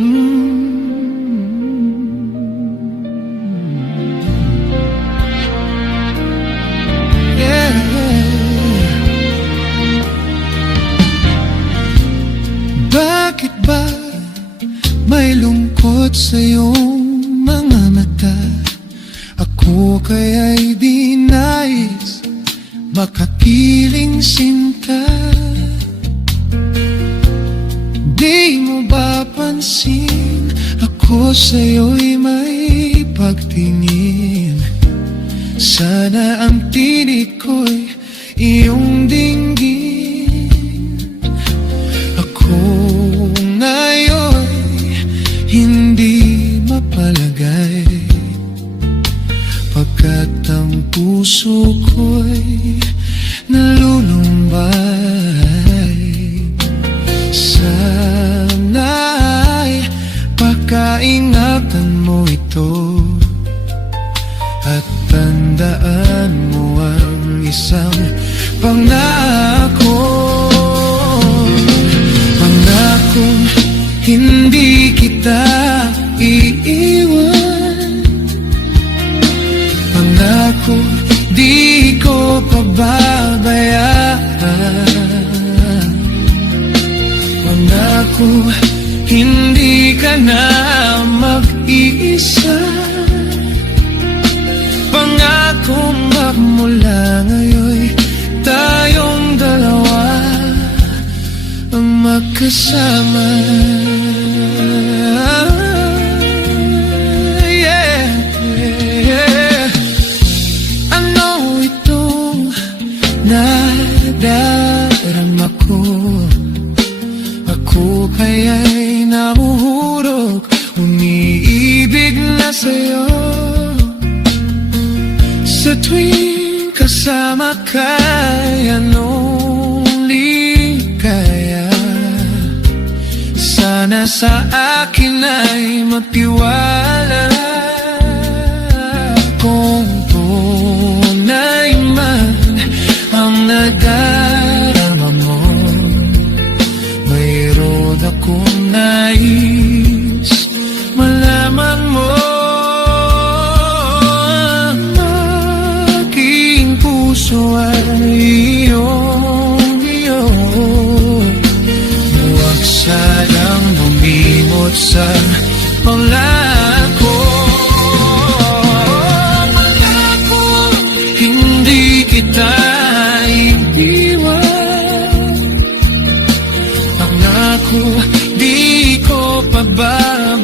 Yeah. Bakit ba may lungkot sa iyong mga mata? Ako kaya'y di nais makapiling sinta. Di mo ba pansin ako sa'yo'y may pagtingin? Sana ang tinig ko'y iyong dinggin. Ako ngayon'y hindi mapalagay, pagkat ang puso ko'y nalulumbay. Sana'y pakaingatan mo ito at tandaan mo ang isang pangako. Pangakong hindi kita iiwan. Pangako di ko pababayaan. Pangako hindi ka na mag-iisa. Pangako magmula ngayon tayong dalawa ang magkasama. Ano itong nadarama ko? Ako kaya'y nahuhurog, umiibig na sa'yo. Sa tuwing kasama ka'y anong ligaya. Sana sa akin ay magtiwala. Kung tunay man ang nadarama mo, mayroon akong nais malaman mo. Aking puso ay iyo. Huwag sanang lumimot sa pangako. Pangako hindi kita iiwan. Pangako di ko pababayaan.